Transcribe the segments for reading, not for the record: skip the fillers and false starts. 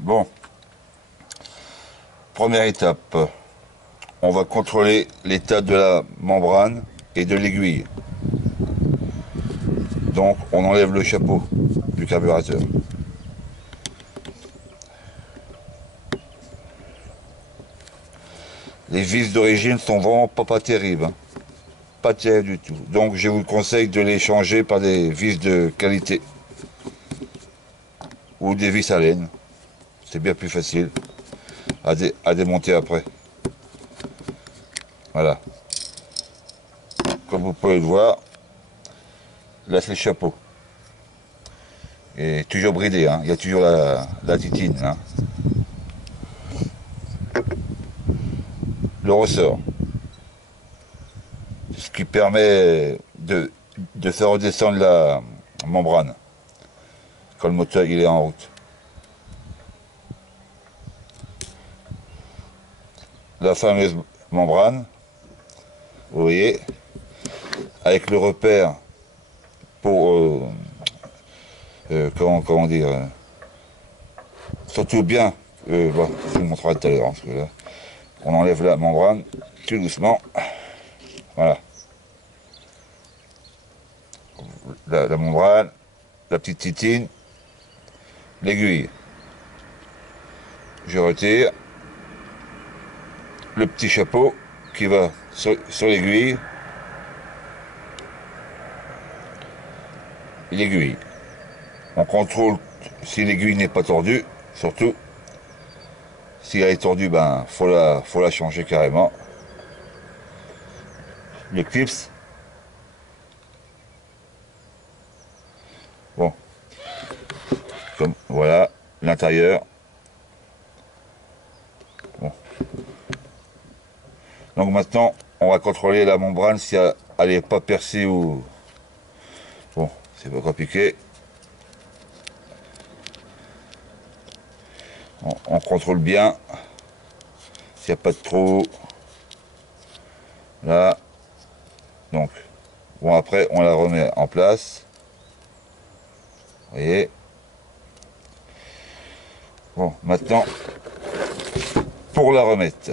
Bon, première étape, on va contrôler l'état de la membrane et de l'aiguille. Donc on enlève le chapeau du carburateur. Les vis d'origine sont vraiment pas terribles, hein. Pas terribles du tout. Donc je vous conseille de les changer par des vis de qualité. Ou des vis à laine. C'est bien plus facile à démonter après. Voilà. Comme vous pouvez le voir, là c'est le chapeau. Et toujours bridé, hein. Il y a toujours la titine, hein. Le ressort. Ce qui permet de faire redescendre la membrane quand le moteur il est en route. La fameuse membrane, vous voyez, avec le repère pour comment dire, surtout bien, bon, je vous le montrerai tout à l'heure, hein, parce que là, on enlève la membrane tout doucement, voilà, la membrane, la petite titine, l'aiguille, je retire le petit chapeau qui va sur l'aiguille, on contrôle si l'aiguille n'est pas tordue, surtout si elle est tordue, ben faut la changer carrément. Le clips, bon, comme voilà l'intérieur. Bon. Donc maintenant on va contrôler la membrane si elle n'est pas percée ou bon, c'est pas compliqué. On contrôle bien s'il n'y a pas de trou là. Donc bon, après on la remet en place, vous voyez. Bon, maintenant pour la remettre,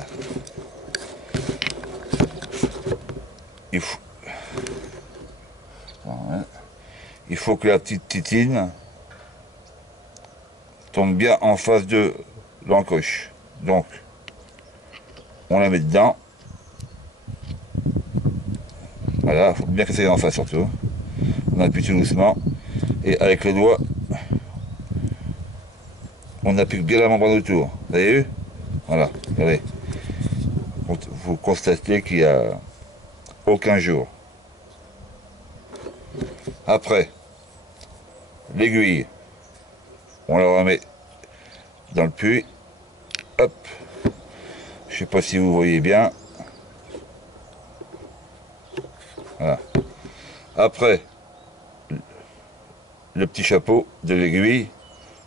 il faut que la petite titine tombe bien en face de l'encoche. Donc on la met dedans, voilà, faut bien que ça aille en face surtout. On appuie tout doucement et avec le doigt on appuie bien la membrane autour, vous avez vu, voilà, regardez, vous constatez qu'il n'y a aucun jour. Après l'aiguille, on la remet dans le puits, hop, je sais pas si vous voyez bien, voilà. Après le petit chapeau de l'aiguille,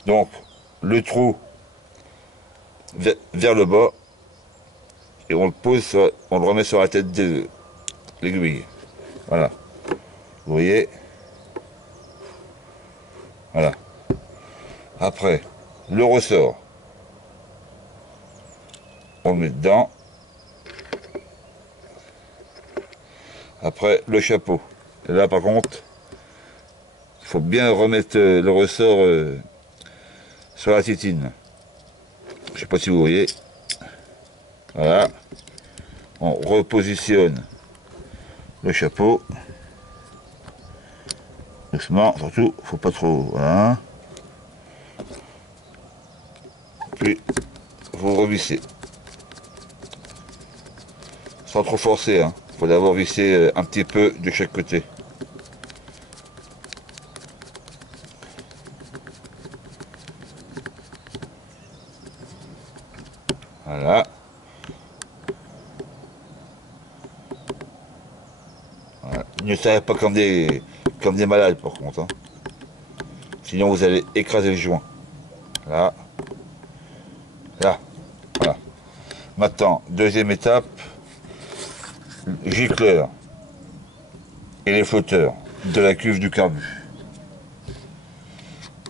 donc le trou vers le bas et on le pose on le remet sur la tête de l'aiguille, voilà, vous voyez, voilà. Après le ressort, on le met dedans. Après le chapeau, et là par contre il faut bien remettre le ressort sur la titine, je sais pas si vous voyez, voilà. On repositionne le chapeau doucement, surtout faut pas trop, voilà. Puis vous revissez sans trop forcer, hein. Faut d'abord visser un petit peu de chaque côté. Voilà. Voilà. Ne servez pas comme des malades par contre, hein. Sinon vous allez écraser le joint. Là. Là. Voilà. Maintenant, deuxième étape, gicleur et les flotteurs de la cuve du carbu.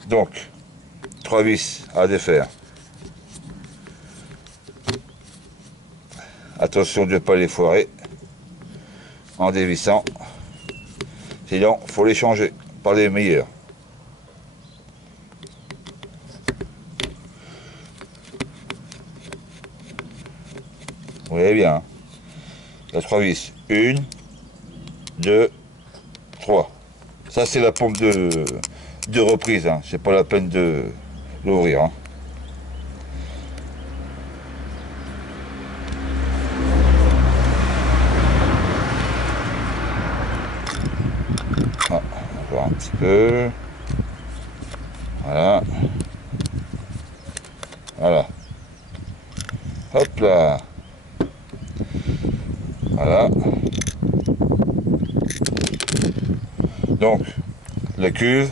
Donc, 3 vis à défaire. Attention de ne pas les foirer en dévissant. Sinon, faut les changer par les meilleurs. Vous voyez bien, hein. Il y a 3 vis. 1, 2, 3. Ça, c'est la pompe de reprise. Hein. C'est pas la peine de l'ouvrir. Hein. Ah, on va voir un petit peu. Voilà. Voilà. Hop là. Voilà. Donc, la cuve,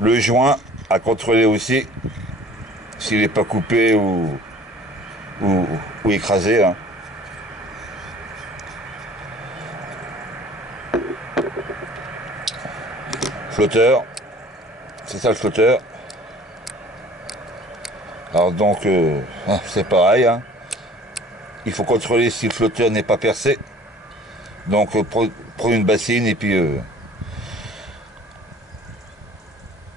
le joint à contrôler aussi s'il n'est pas coupé ou écrasé. Hein. Flotteur, c'est ça le flotteur. Alors donc, c'est pareil. Hein. Il faut contrôler si le flotteur n'est pas percé. Donc, prenez une bassine et puis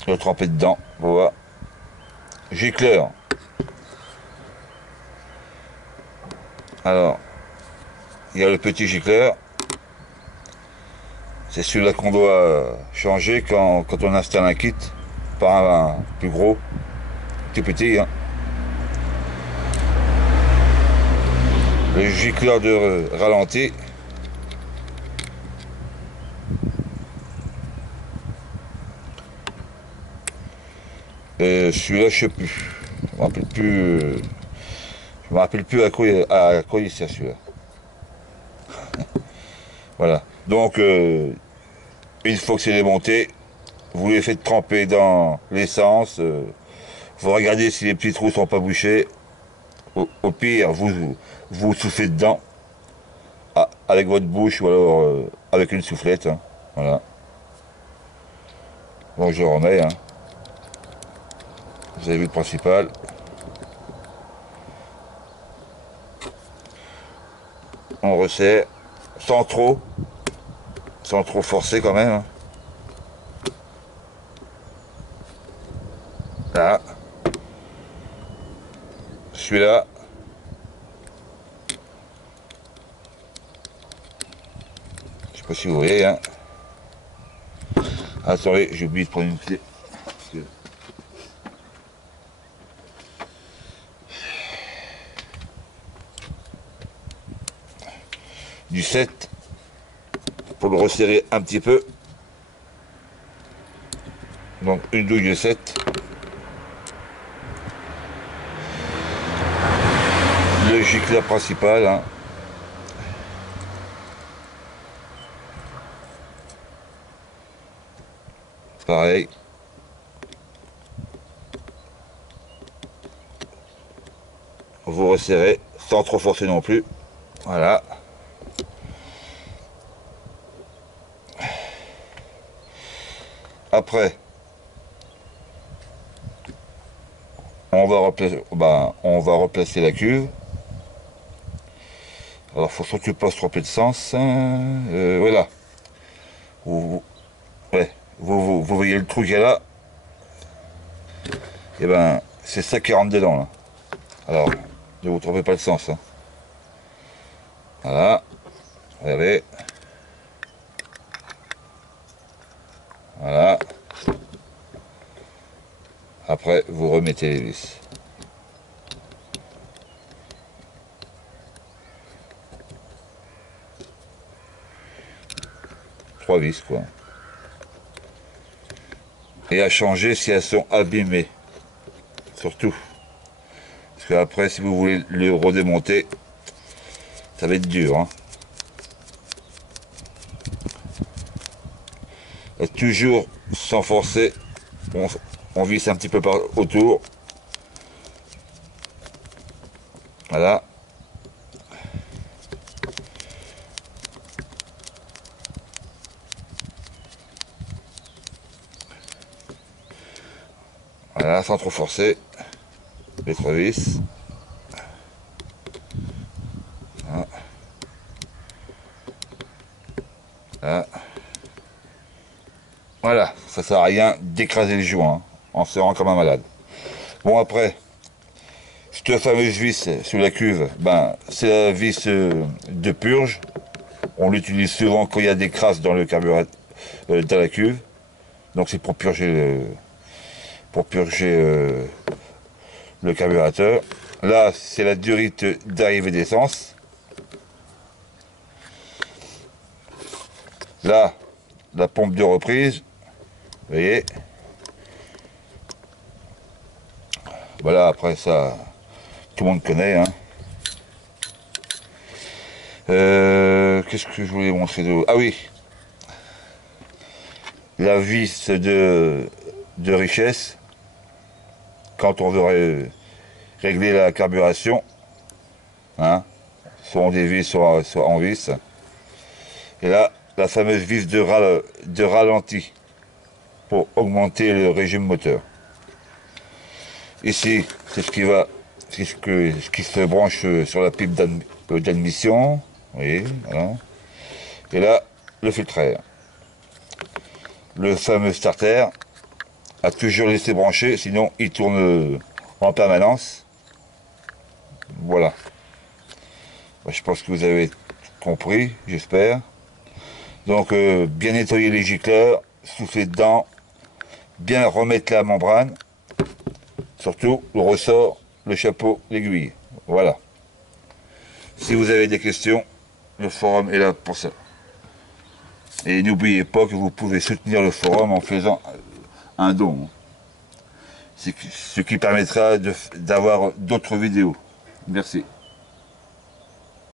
le tremper dedans. Voilà. Gicleur. Alors, il y a le petit gicleur. C'est celui-là qu'on doit changer quand on installe un kit. Pas un plus gros. Tout petit. Hein. Le gicleur de ralenti. Celui-là, je sais plus. Je me rappelle plus. Je me rappelle plus à quoi il sert celui-là. Voilà. Donc, une fois que c'est démonté, vous les faites tremper dans l'essence. Vous regardez si les petits trous sont pas bouchés. Au pire, vous soufflez dedans avec votre bouche ou alors avec une soufflette. Hein. Voilà. Bon, je remets. Hein. Vous avez vu le principal. On resserre sans trop forcer quand même. Hein. Là. Celui-là. Je sais pas si vous voyez. Hein. Attendez, j'ai oublié de prendre une clé. Du 7 pour le resserrer un petit peu. Donc une douille de 7. Le gicleur principal. Hein. Pareil. Vous resserrez sans trop forcer non plus. Voilà. Après, on va replacer la cuve. Alors, faut surtout pas se tromper de sens. Voilà. Ouais, vous voyez le trou qu'il y a là. Et ben, c'est ça qui rentre dedans là. Alors, ne vous trompez pas de sens. Hein. Voilà. Regardez. Voilà. Après, vous remettez les vis. Trois vis, quoi. Et à changer si elles sont abîmées. Surtout. Parce qu'après, si vous voulez le redémonter, ça va être dur. Hein. Et toujours sans forcer. On visse un petit peu par autour. Voilà. Voilà, sans trop forcer. Les trois vis. Voilà, ça sert à rien d'écraser le joint hein, en serrant comme un malade. Bon après, cette fameuse vis sur la cuve, ben c'est la vis de purge. On l'utilise souvent quand il y a des crasses dans le carburateur, dans la cuve. Donc c'est pour purger le carburateur. Là, c'est la durite d'arrivée d'essence. Là, la pompe de reprise. Vous voyez. Voilà, après ça, tout le monde connaît. Hein. Qu'est-ce que je voulais montrer de... Ah oui. La vis de richesse. Quand on veut régler la carburation. Hein, soit en dévis, soit en vis. Et là, la fameuse vis de ralenti pour augmenter le régime moteur. Ici, c'est ce qui se branche sur la pipe d'admission. Vous voyez, voilà. Et là, le filtre à air. Le fameux starter a toujours laissé brancher, sinon il tourne en permanence. Voilà. Je pense que vous avez compris, j'espère. Donc, bien nettoyer les gicleurs, souffler dedans, bien remettre la membrane, surtout le ressort, le chapeau, l'aiguille. Voilà. Si vous avez des questions, le forum est là pour ça. Et n'oubliez pas que vous pouvez soutenir le forum en faisant un don. Ce qui permettra d'avoir d'autres vidéos. Merci.